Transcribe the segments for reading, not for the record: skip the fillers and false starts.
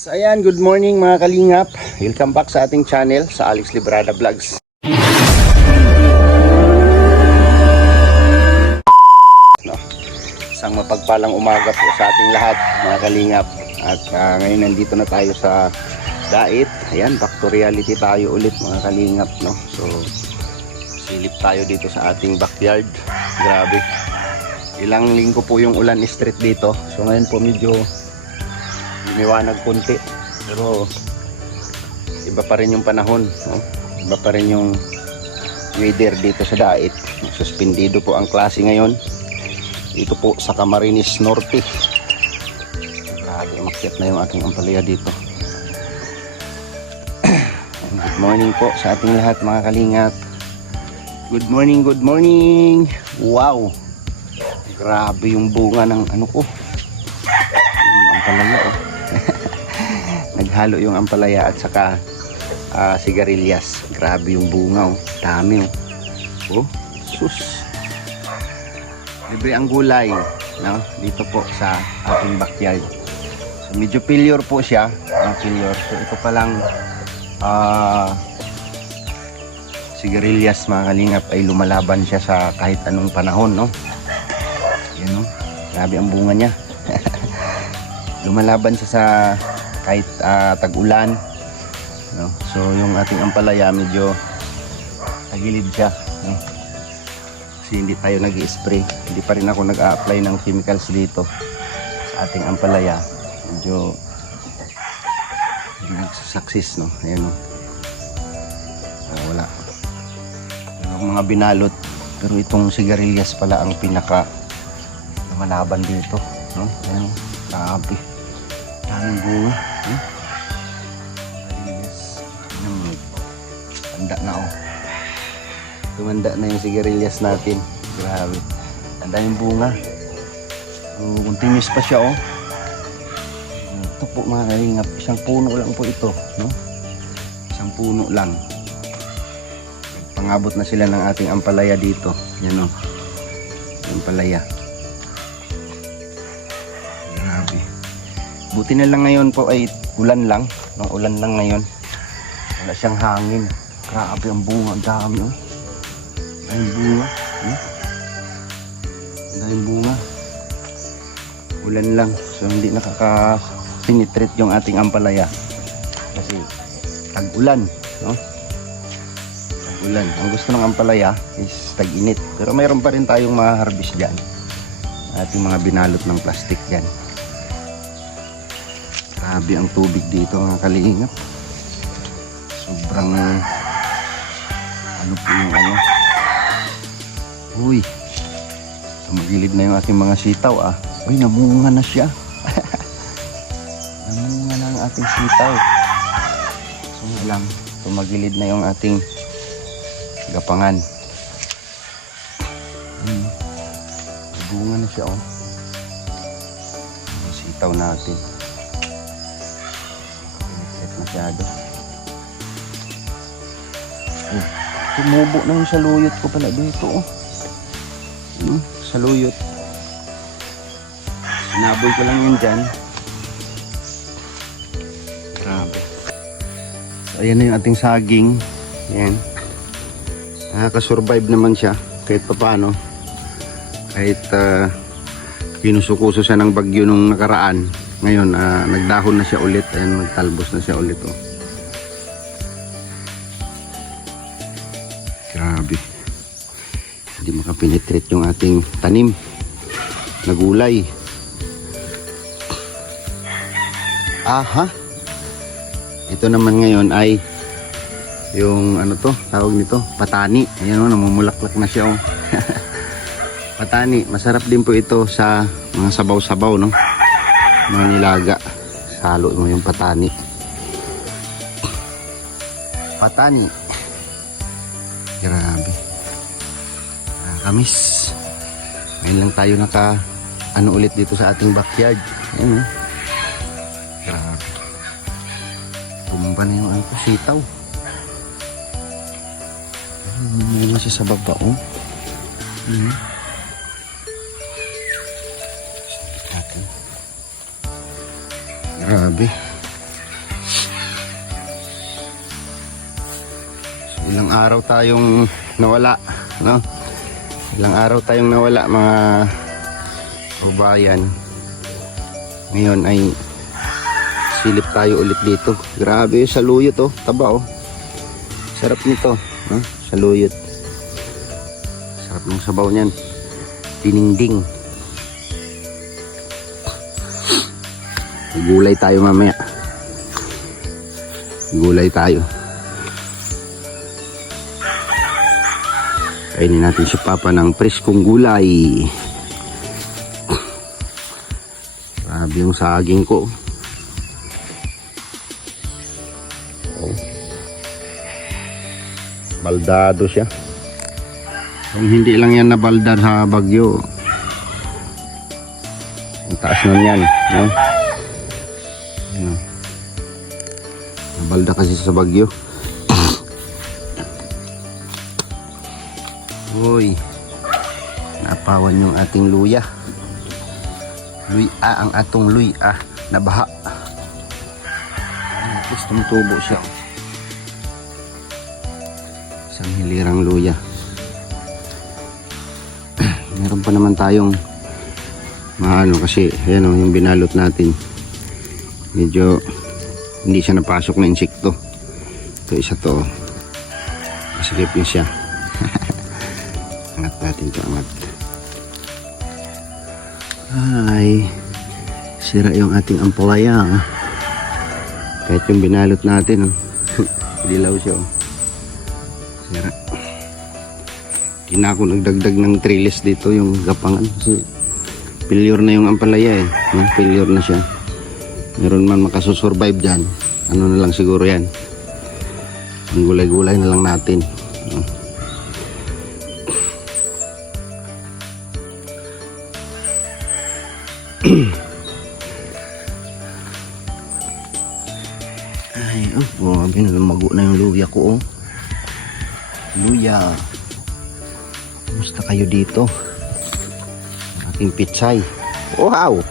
So ayan, good morning mga kalingap. Welcome back sa ating channel, sa Alex Librada Vlogs. No, isang mapagpalang umaga po sa ating lahat mga kalingap. At ngayon nandito na tayo sa Dait. Ayan, back to reality tayo ulit mga kalingap. No? So silip tayo dito sa ating backyard. Grabe. Ilang linggo po yung ulan street dito. So ngayon po medyo lumiwanag konti, pero iba pa rin yung panahon, no? Iba pa rin yung weather dito sa Dait. Suspendido po ang klase ngayon dito po sa Camarines Norte. Grabe, umakyat na yung aking ampalaya dito. Good morning po sa ating lahat mga kalingap. Good morning, good morning. Wow, grabe yung bunga ng ano ko, ampalaya oh. Naghalo yung ampalaya at saka sigarilyas. Grabe yung bunga oh. Dami oh. Oh, sus. Libre ang gulay, no? Dito po sa ating backyard. So, medyo failure po siya, failure. So ito pa lang sigarilyas mga kalingap ay lumalaban siya sa kahit anong panahon, no? Yan oh. Grabe ang bunga niya. Lumalaban siya sa kahit tag-ulan, no? So yung ating ampalaya medyo tagilid siya, no? Kasi hindi tayo nag-i-spray, hindi pa rin ako nag-a-apply ng chemicals dito sa ating ampalaya. Medyo nag-success, no? Ayan, no? Wala yung mga binalot, pero itong sigarilyas pala ang pinaka lumalaban dito, no? Ayan, grabe. Daming bunga. Tanda na oh. Tumanda na yung sigarilyas natin. Grabe. Ang daming bunga. Continuous pa siya oh. Ito po mga kalingap. Isang puno lang po ito. No? Isang puno lang. Pangabot na sila ng ating ampalaya dito. Yan oh. Ampalaya. Buti na lang ngayon po ay ulan lang, no? Ulan lang ngayon. Wala siyang hangin. Grabe ang bunga, ang dami oh. Ang bunga, ang bunga. Ulan lang, so hindi nakaka-penetrate yung ating ampalaya. Kasi tag-ulan, no? Tag-ulan. Ang gusto ng ampalaya is tag-init. Pero mayroon pa rin tayong mga harvest diyan. Ating mga binalot ng plastic diyan. Grabe ang tubig dito mga kalingap. Sobrang ano po yung ano. Uy, tumagilid na yung ating mga sitaw ah. Uy, namunga na siya. Namunga na ang ating sitaw. So lang, tumagilid na yung ating gapangan. Bunga na siya oh. Ang sitaw natin masyado. Tumubo na yung saluyot ko pala dito oh. Saluyot. Sinaboy ko lang yun dyan. Grabe. So, ayan na yung ating saging. Ayan. Nakaka-survive naman siya kahit pa paano. Kahit kinusukuso siya ng bagyo nung nakaraan. Ngayon, nagdahon na siya ulit. Ayan, nagtalbos na siya ulit. Oh. Grabe. Hindi makapenetrate yung ating tanim na gulay. Aha. Ito naman ngayon ay yung ano to, tawag nito, patani. Ayan, namumulaklak na siya. Oh. Patani. Masarap din po ito sa mga sabaw-sabaw, no? Mga nilaga. Salo mo yung patani. Patani. Grabe. Nakakamis. Ngayon lang tayo ano ulit dito sa ating backyard. Ayan oh. Grabe. Tumba na yung sitaw. May masya sa baba oh. Grabe. Ilang araw tayong nawala, no? Ilang araw tayong nawala mga kabayan. Ngayon ay silip tayo ulit dito. Grabe yung saluyot, oh. Taba, oh. Sarap nito, no? Saluyot. Sarap ng sabaw niyan. Tininding. Gulay tayo mamaya. Gulay tayo. Kainin natin si Papa ng preskong gulay. Grabe yung saging ko. Oh. Baldado siya. Kung hindi lang yan nabaldar sa bagyo, ang taas nun yan, no? Ano? Nabalda kasi sa bagyo. Uy, napawan yung ating luya. Luya, ang atong luya, nabaha. Tapos tumutubo siya. Isang hilirang luya. Meron pa naman tayong maano kasi ayan o, yung binalot natin medyo hindi siya napasok na insekto. Ito isa to, masakip na siya. Angat natin to, angat. Ay, sira yung ating ampalaya. Kahit yung binalot natin, dilaw siya. Sira. Hindi na ako nagdagdag ng trellis dito, yung gapangan. Kasi failure na yung ampalaya eh. Failure na siya. Meron man makasusurvive dyan. Ano na lang siguro yan. Ang gulay-gulay na lang natin. Ay, oh, lumago na yung luya ko, oh. Luya. Kumusta kayo dito? Ating pitsay. Wow!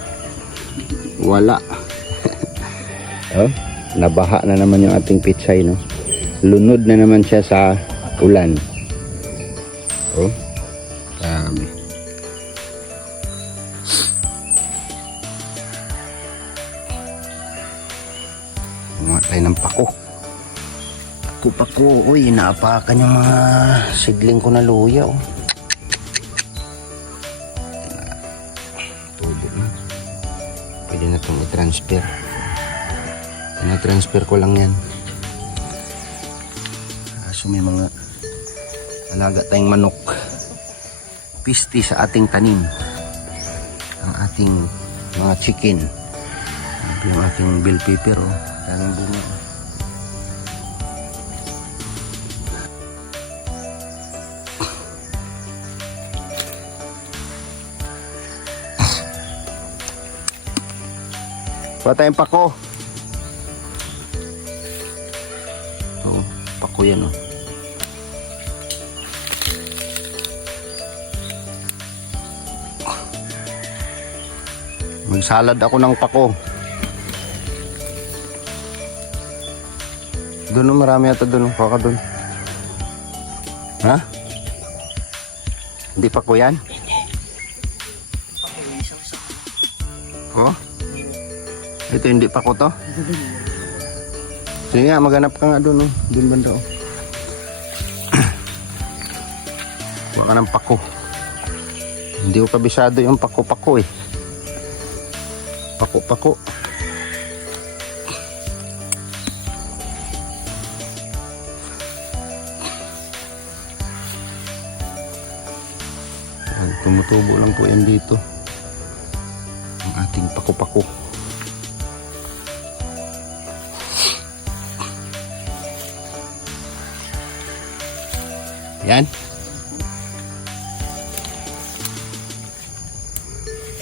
Wala. Oh, nabaha na naman yung ating pitsay, no? Lunod na naman siya sa ulan. Oh, dami. Mga tayo ng pako. Pako. Uy, inaapakan yung mga sidling ko na luya, oh. Tubo na. Pwede na itong i-transfer. Na-transfer ko lang yan. So may mga alaga tayong manok. Pisti sa ating tanim. Ang ating mga chicken. Yung ating bell pepper, oh. Daming bunga. Wala tayong pako. Ito, pako yan, oh. Magsalad ako ng pako. Doon, marami ata doon. Baka doon. Ha? Hindi pako yan? Oh? Ito hindi pako to? Sige nga, maghanap ka nga doon, oh. Doon banda, oh. Huwag ka ng pako. Hindi ko kabisado yung pako-pako, eh. Pako-pako. Tumutubo lang po yan dito. Ang ating pako-pako. Yan.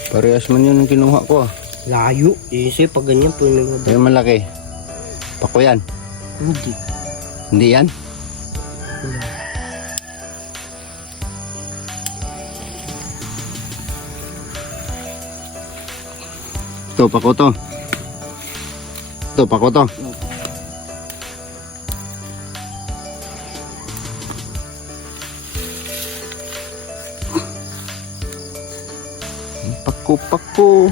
Parehas man yun ang kinuha ko, ah. Layo. Kasi pag ganyan po yung Ayun malaki. Pako yan. Hindi. Hindi yan? Wala. Ito, pako to. Ito, pako to. Pako-pako.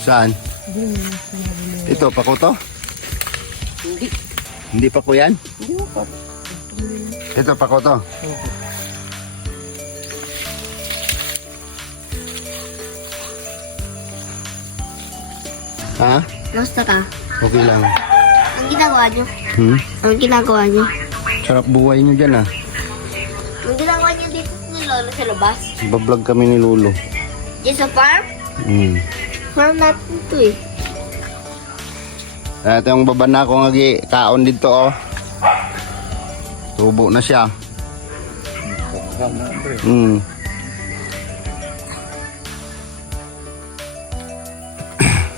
Saan? Ito, pako to? Hindi. Hindi pako yan? Hindi mo pa. Ito, pako to? Ha? Basta ka. Okay lang. Ang ginagawa niyo? Ang ginagawa niyo? Sarap buhay nyo dyan ah. Ang ginagawa niyo dito ni Lolo sa labas? Bablog kami ni Lolo. Diyan sa farm? Farm natin to eh. Ito yung baba na ko nga kaon dito oh. Tubo na siya.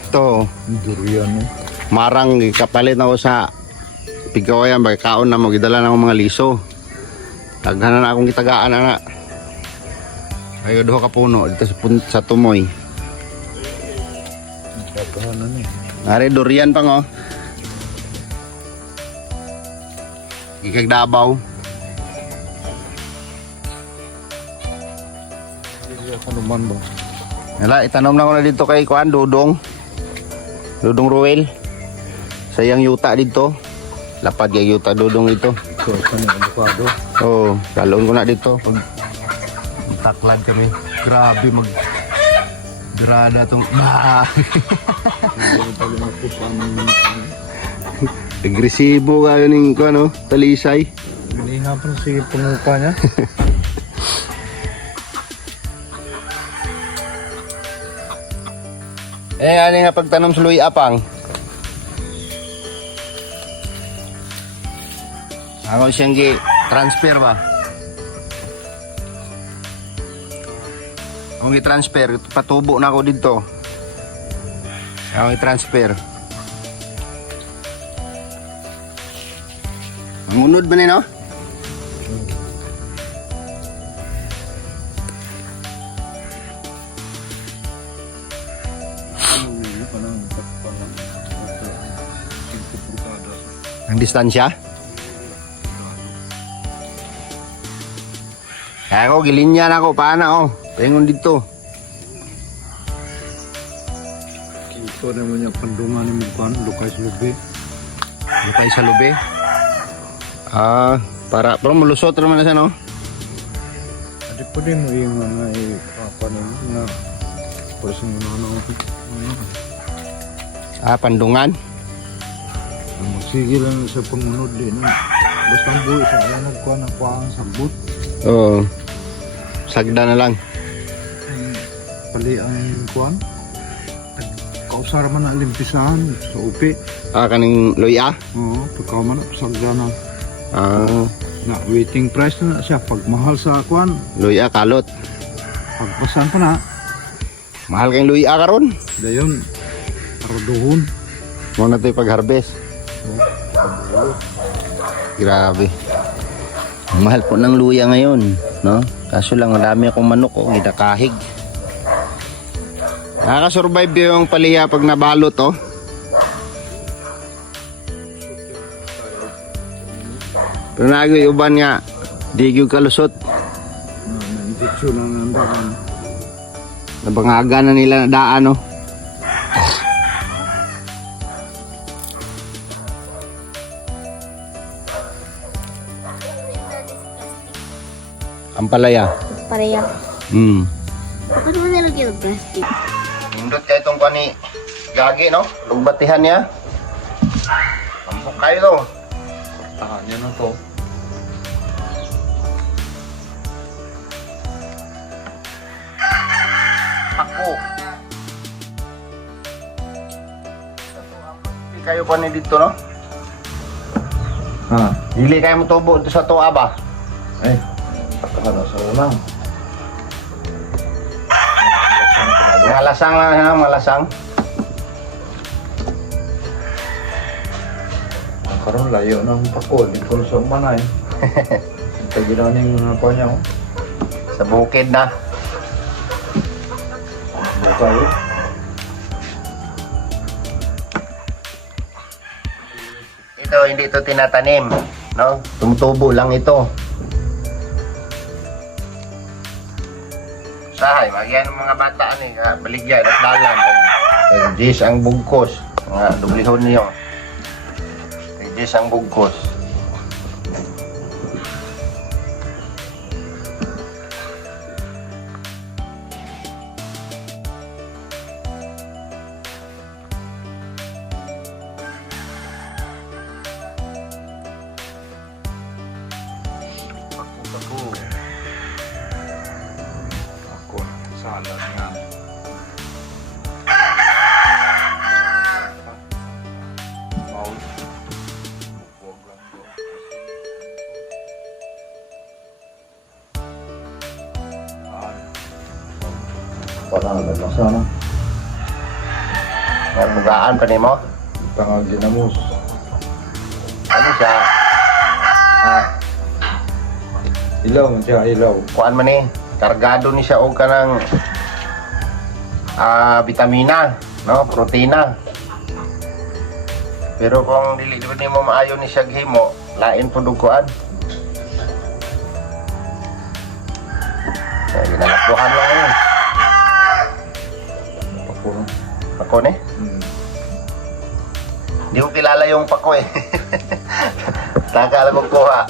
Ito. Durian eh. Marang kapalit na ko sa pigawayan ba kaon na mo gidala na akong mga liso. Taghanan na akong gitagaan na. Ayo duha ka puno dito sa tumoy. Kapahanan eh. Ari durian pang oh. Ikag Davao. Ano man ba? Nala, itanom na ko na dito kay Kuan, Dudong Ruel. Sayang yuta dito. Lapad yung yuta Dudong dito. So, kanang avocado. Oo, kalon ko na dito. Pag taklag kami, grabe mag grada tong Agresibo ka yun yung ano, talisay. Binihapon sige pangupa niya. Ano nga pagtanom sa luy apang? Ako siyang transfer ba? Ako i-transfer, patubo na ako dito. Ako i-transfer. Mangunod ba nino? Ang distansya? Kaya ako, gilinyan ako. Paano? Pengon dito. Ito naman yung pandungan ni Mugban, Lukay sa Lubi. Lukay sa lube. Para malusot naman na siya, no? Adi pa din mo yung mga papanin na person mo na Pandungan. Magsige lang sa pangunod din. Basta ang buhay sa kaya nagkuha ng kuhaan sa but. Oo. Sagda na lang. Pali ang kuhaan. Kausara man na limpisahan sa upi. Kaning luya? Oo, pagkaw man na sagda na. Na waiting price na siya. Pag mahal sa kuhaan, Luya, kalot. pagpasan pa na. Mahal kayong luya karon. Dayon, araduhon. Mo na ito pag-harvest. Grabe. Mahal po ng luya ngayon, no? Kaso lang marami akong manok, gidakahig. Nakaka-survive yung paliya pag nabalot, oh. Pero nagoy uban nga, di gyud kalusot. Na-injection lang ang daan. Nabangaga na nila na daan, oh. Ang palaya. Pareya. Bakit mo nilagyan ng plastic? Nindot kayo itong pani gagi, no? Lugbatihan niya. Ampok kayo to. Tahan niya na to. Ako. Hindi kayo pani dito, no? Ha? Dili kayo mutubo dito sa tuwa ba? Eh, takala sa ulang. Malasang lang, ha? Malasang. Karon layo ng pakol, di ko sa manay. Tagilan yung mga pa niya, oh. Sa bukid na. Bukay, Ito, hindi ito tinatanim, no? Tumutubo lang ito. Sahay, magyan ng mga bata ni, baligyan at dalan. Jis ang bugkos, mga dublihon niyo. Jis ang bugkos. Ako, salad nga. Bawal. Huwag lang daw. Parang na sana. Bugaan pa ni mo. Tangal ginamos. Ano siya? Ilaw man siya, ilaw. Kuan man ni, kargado ni siya og kanang vitamina, no, protina. Pero kung dili di mo maayo ni siya himo, lain pud og kuan. Kaya ginalakuhan lang yun. Ako. Pako ni? Hindi ko kilala yung pako eh. Taka lang kong kuha.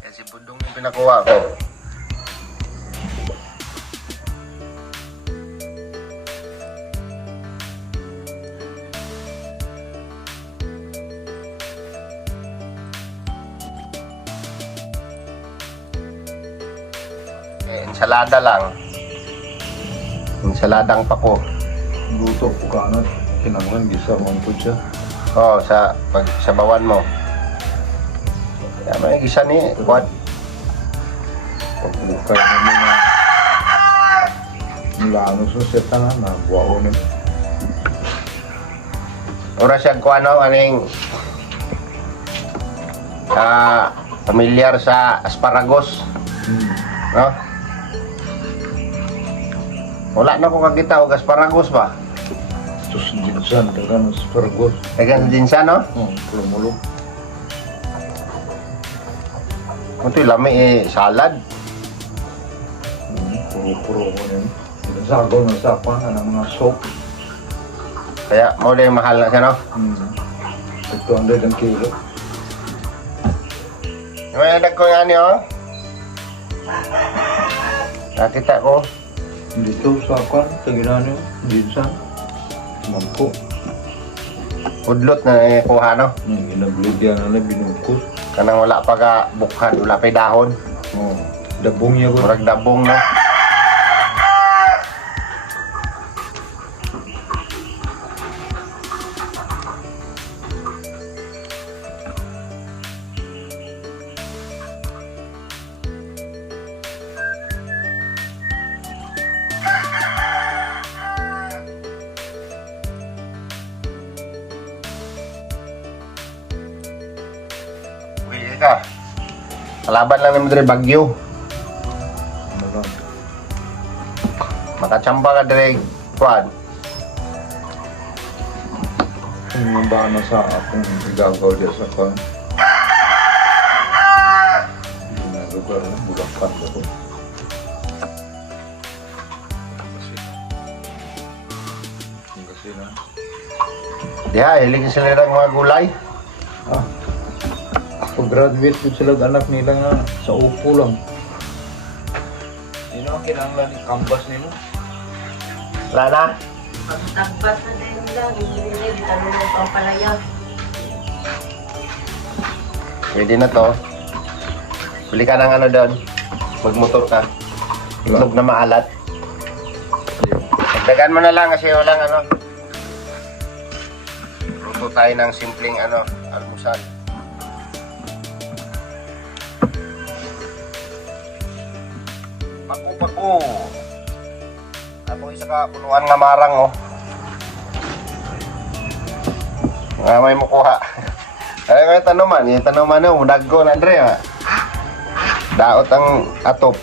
Kasi budong yung pinakuha ko. Ensalada lang. Ensaladang pako. Luto po kanan. Kinanglan, gisa, mangkod siya. Oh, sa pagsabawan mo. Kaya may gisa ni kuan. Pagbukay na mga mulano sa setanan na buwaonin. Ora siya kuan no aning familiar sa asparagus, no? Wala na ko kakita og asparagus ba? Terus jinsan, dengan asparagus. Dagan sa dinsa no? Pulong-pulong. Ito lami salad. Puro-puro ko yan. Sagaw ng sapan ng mga soap. Kaya mo din mahal na siya no? 200 ang kilo. May nagko nga niyo. Nakita ko. Dito sapan, tagilan nyo, jinsan. Mangko. Udlot na kuha no? Ginabulid yan na binukos. Kanang wala pa ka bukhan, wala pa dahon. Dabong niya ko. Murag dabong no? Pwede ka. Kalaban lang naman diri bagyo. Makachamba ka diri kuan. Yung ba na sa akong igagaw dyan sa kwan. Lugar na, Bulacan ako. Kasi na. Diha, hilig sila ng mga gulay. Pag-graduate ko sila anak nila nga sa upo lang. Sino ang kinanglan ng canvas nila? Wala na. Pagtagbas na din nila, hindi ano mo pang palaya. Pwede na to. Bili ka ng ano doon. Magmotor ka. Itlog na maalat. Dagdagan mo na lang kasi walang ano. Luto tayo ng simpleng ano, almusal. Paku-paku. Ako isa ka punuan nga marang oh. Nga may mukuha. Ay may tanuman, yung tanuman na udag ko na Andre ha. Daot ang atop.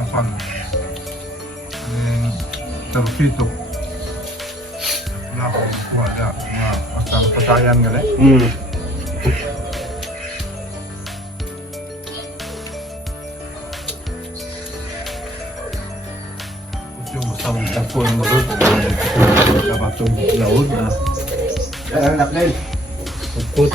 kapag terpito. Wala akong makuha na asal patayan nga rin. Yung masawang tako ng marot. Kapatong laod na. Yan, anak din. Pagput.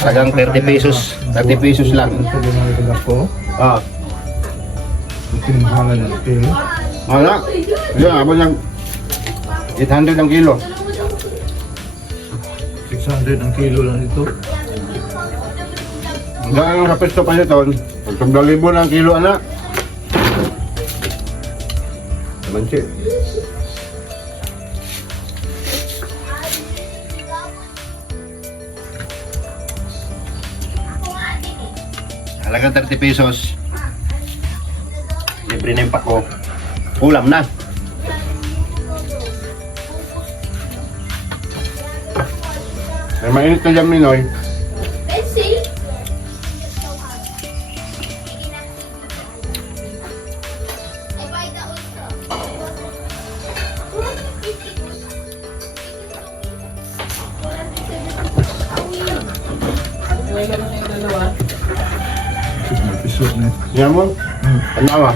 Talagang 30 pesos. 30 pesos lang. Ito ginagawa ko. Ah, Ito yung mahala ng pil. wala. Yan, abot ng 800 ang kilo. 600 ang kilo lang ito. Hanggang sa pesto pa nito, 3,000 ang kilo, anak. Mansi. Halagang 30 pesos. Libre na yung pako. Ulam na. May mainit na dyan, Minoy. Episode na. Yan mo? Ano ka?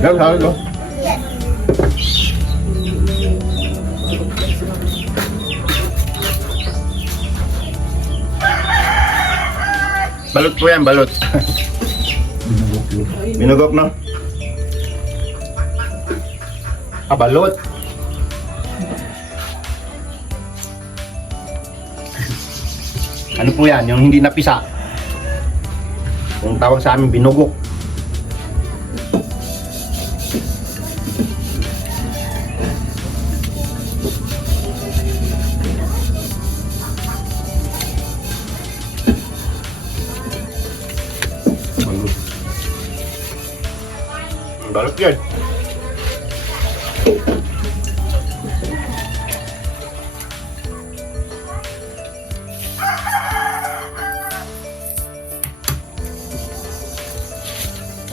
Yan, sabi ko. Balot po yan, balot. Binagok yun. Binugok, no? Ah, balot. Ano po yan? Yung hindi napisa. Yung tawag sa amin, binugok. Balot. Balot yan.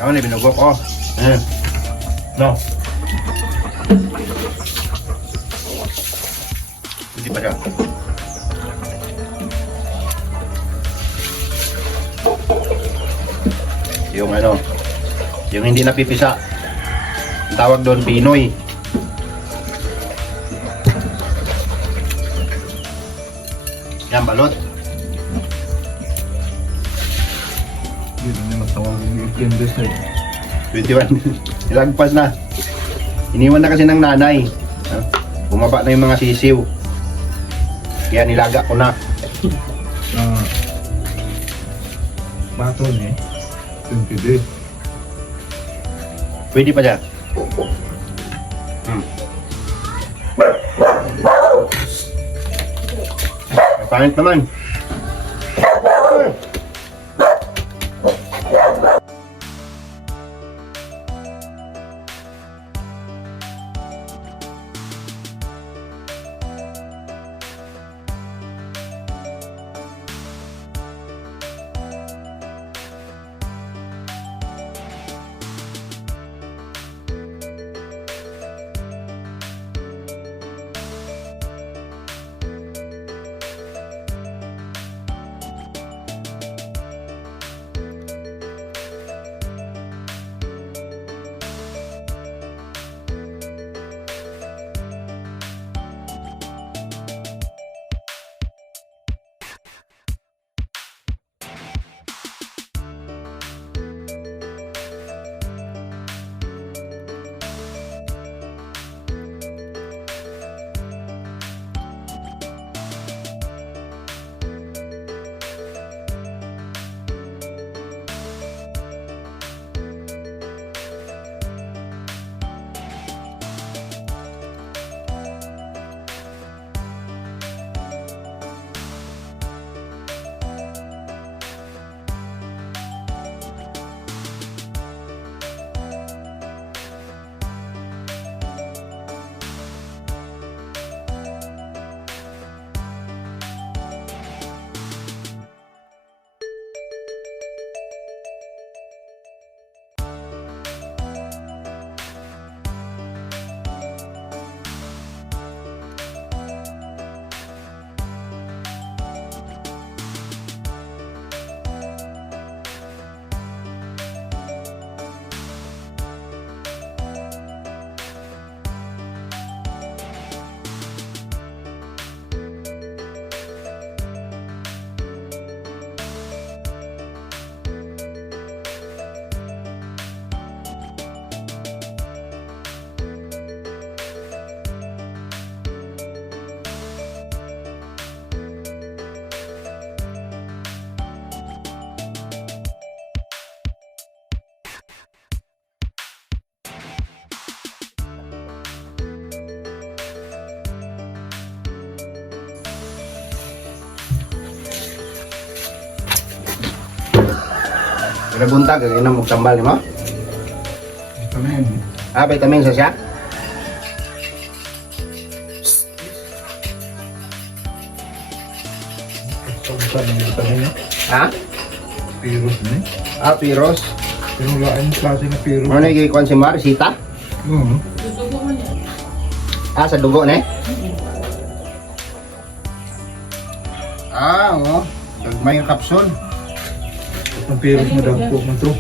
Ako na, binugok ko. No. Hindi pa siya. Yung ano, yung hindi napipisa. Ang tawag doon, Pinoy. Yan, balot. Hindi na matawag yung itindes na yun. 21. Ilagpas na. Iniwan na kasi ng nanay. Bumaba na yung mga sisiw. Kaya nilaga ko na. Baton eh. 20 days. Pwede pa dyan. Pangit naman. Kada buntag, inom mo tambal ni mo? Vitamin. Vitamin sa siya? Saan ang vitamin niya? Ha? Pirus na eh. Piros. Pinulaan yung klase na pirus. Ano yung gikuan si Mar? Sita? Oo. Sa dugo na eh? Oo. May kapsul. Ang pirus na dagpo man to.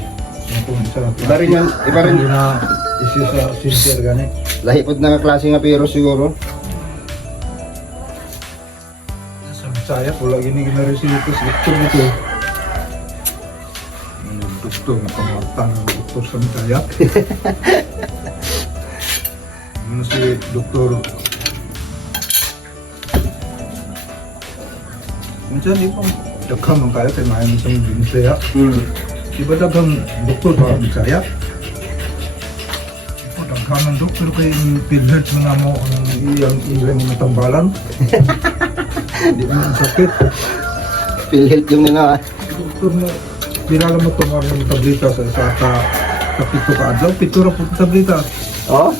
Iba rin yan, iba rin. Hindi na isi sa sinter gani. Lahi po na klase nga piros siguro. Sa Bisaya, wala gini gina-receive ko sa doktor nito. Doktor, nakamatang ang doktor sa Bisaya. Ano si doktor? Minsan di pa daghang man kayo kay maayong sa Bisaya. Di ba daghang doktor ba ang Bisaya? Di ba daghang ang doktor kay PhilHealth mga mo ang iyang ilang matambalan. Di ba ang sakit? PhilHealth yung nga. Doktor na kilala mo tumar ng tableta sa pito ka adlaw, pito ra po tableta. Oh?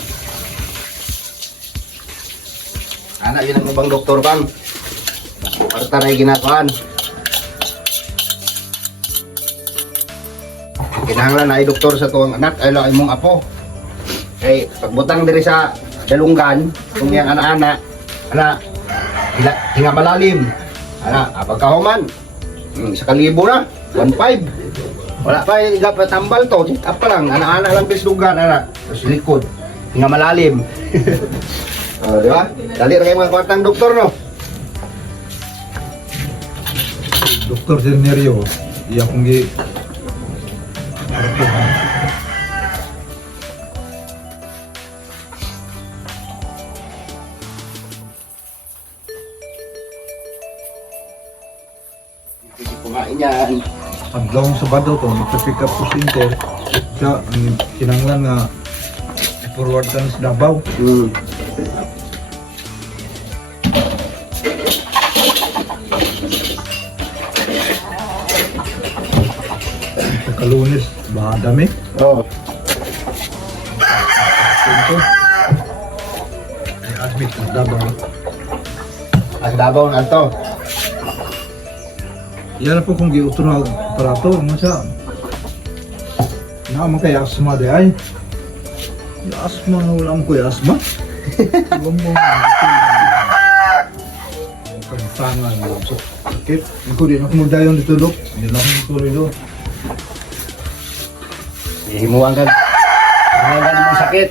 Anak, yun ang ibang doktor bang. Parta na yung ginatuan. Kinahanglan na ay doktor sa tuwang anak, ay lang imong apo. Kay pagbutang diri sa dalunggan, kung yung anak-anak, hinga malalim. Pagkahuman, sa kalibo na, 1.5. Wala pa yung tambal to, check up pa lang, anak-anak lang pislugan, tapos likod, hinga malalim. Di ba? Dali rin kayo mga kwartang doktor, no? Doktor Generio, iya kong gi Pwede kumain yan. Adlawang Sabado to, nagpa-pick up ko center. Siya, ang kinanglan nga i-forward ka na sa Davao. Pagka-Lunes, baha dami. Oo. Center. Ay admit sa Davao. As Davao na to. Yan na po kung giuto na aparato, ano siya? Naman kay asma di ay. Yung asma na wala mo ko yung asma. Iwan mo. Pagtangan lang. So, sakit. Ako din ako magdayon dito, Dok. Hindi lang ako tuloy doon. Himuang ka. Himuang ka namang sakit.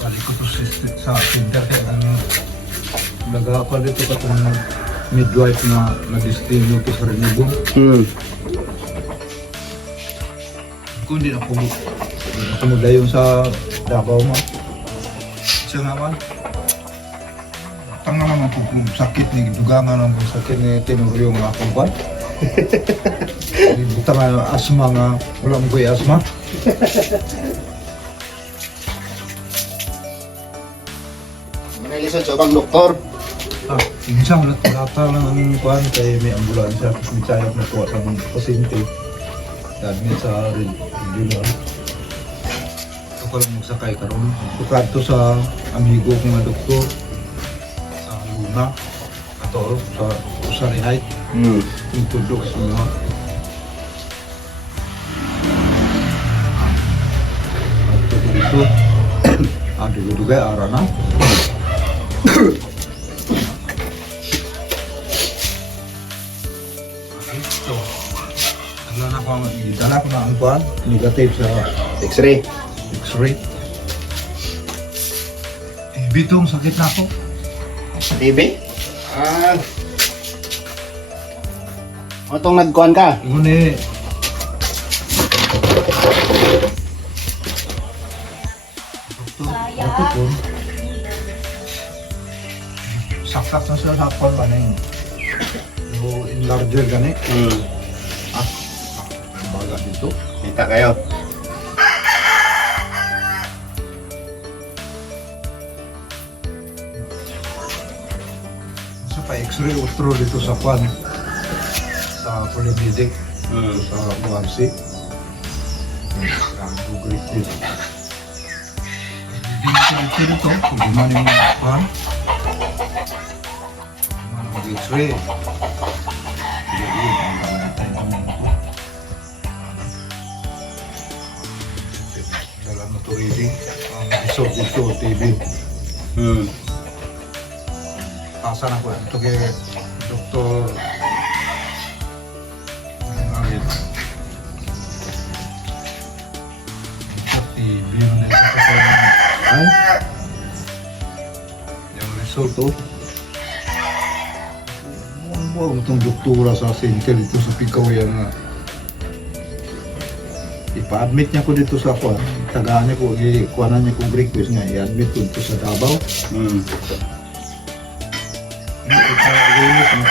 Balik ko to sa center kaya ano. Nag-aapal dito ka itong midwife na nag-stream ko sa Renibon. Kung hindi ako magdayon sa Davao mo. Siya nga man. Tanga naman po kung sakit ni dugangan ang sakit ni Tenorio nga akong kwan. Butang nga asma nga, wala mo ko'y asma. Minalisod sa ibang doktor. Minsan natulata lang ang kwan kay may ambulansya. May sayap na kuha sa mga pasyente. Admit sa regular. Ito ko lang magsakay karon. Tukad to sa amigo ko nga doktor. Sa Luna. Ato sa Usari Height. Yung tudok sa mga. Ito dito. Dugay ara na. So, dala ko na ang kuhan, negative sa X-ray. X-ray. Bitong sakit na ako. TB? Itong nagkuhan ka? Ngunit, doktor po, saksak na siya sa kuhan ba na yun. So, enlarger gani. Baga dito. Kita kayo. Sa pa x-ray utro dito sa kwan sa polymedic. sa Guarsi. Ang great deal. Dito dito, kung gumana yung pan. Gumana mag-x-ray. Dalam na to reading. Ang result dito, TV. Pasan ako ito kay Dr. Yung resulto buwag itong doktora sa center dito sa Picawayan na ipa-admit niya ko dito sa kwan tagaan niya ko, ikuanan niya kong request niya i-admit ko dito sa Davao ipa-release ang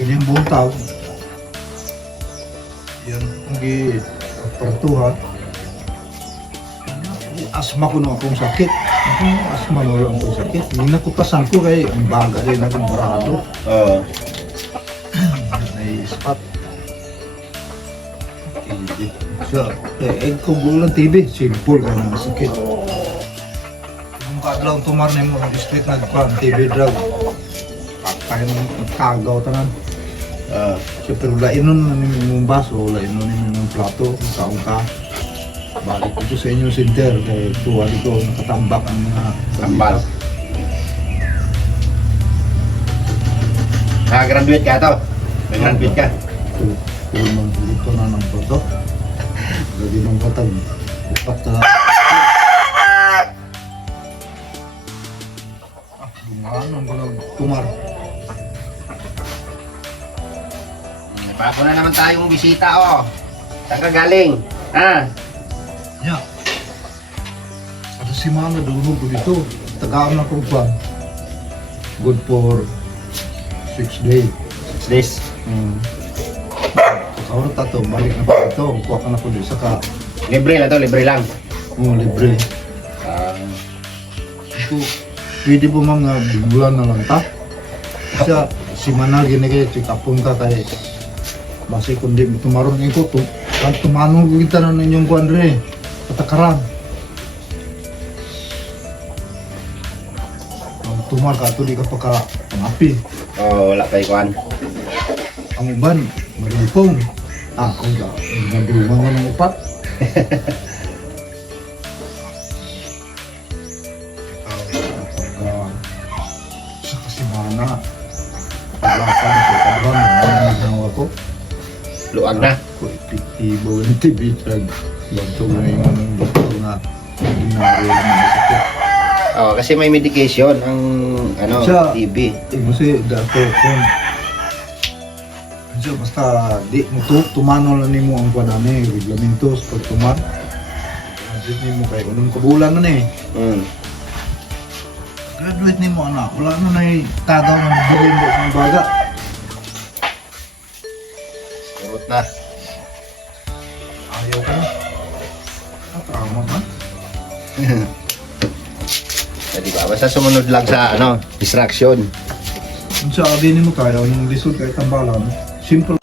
kanyang buong tao yan kung i-apartuhan asma ko na akong sakit. Asma na lang akong sakit. Hindi nakutasan ko kay ang baga rin akong barado. Nai-spot. TB. So, kung bulan TB, simple ka na sakit. Kung kadlaw tumarne mo, ang street nagpa, TB drug. Pagkain nagkagaw tanan. Siyempre, lainon na namin yung baso, lainon namin yung plato, kaong ka. Balik ko sa inyong center kaya tuwa dito nakatambak ang mga Tambal. Nakagraduate ka to? Nag-graduate ka? Tulman dito na ng bato. Lagi ng batang. Upat na. Bumaan ang galang tumar. Bago na naman tayong bisita oh. Saan ka galing? Ha? Ya. Ada si Mama dulu begitu. Tegaan na kong pan. Good for 6 days. 6 days. Kalau tato balik na pa ito. Kuha ka na ko dito saka. Libre na to, libre lang. Libre. Ito, pwede po mga bulan na lang ta. Kasi si Manal gini kayo, cikapon ka tayo. Basi kundi tumaron ito, tumanong kita na ninyong kuwan rin. Patakaran. Ang tumar ka ito, di ka pa pangapi. Wala pa ikuan. Ang uban, maripong. Kung ka, nagdungan mo ng upat. Sa kasimana, paglapan sa kaban, nagdungan ako. Luag na. Kung epektibo yung tibitag. Bantog na yung anong doktor na ginagawa ng sakit. Kasi may medication ang Siya, TB. Kasi dato kung siya basta di mo tumano lang nimo ang panani reglamento sa pagtuman. Graduate nimo kay unong kabulan na ni. Graduate nimo anak, wala na tagaw ng bilin mo ng baga. Urot na. Ayaw ka na. Tama man. Diba? Basta sumunod lang sa instruction. Kung sa abinin mo tayo, yung lisod kahit tambalan, simple.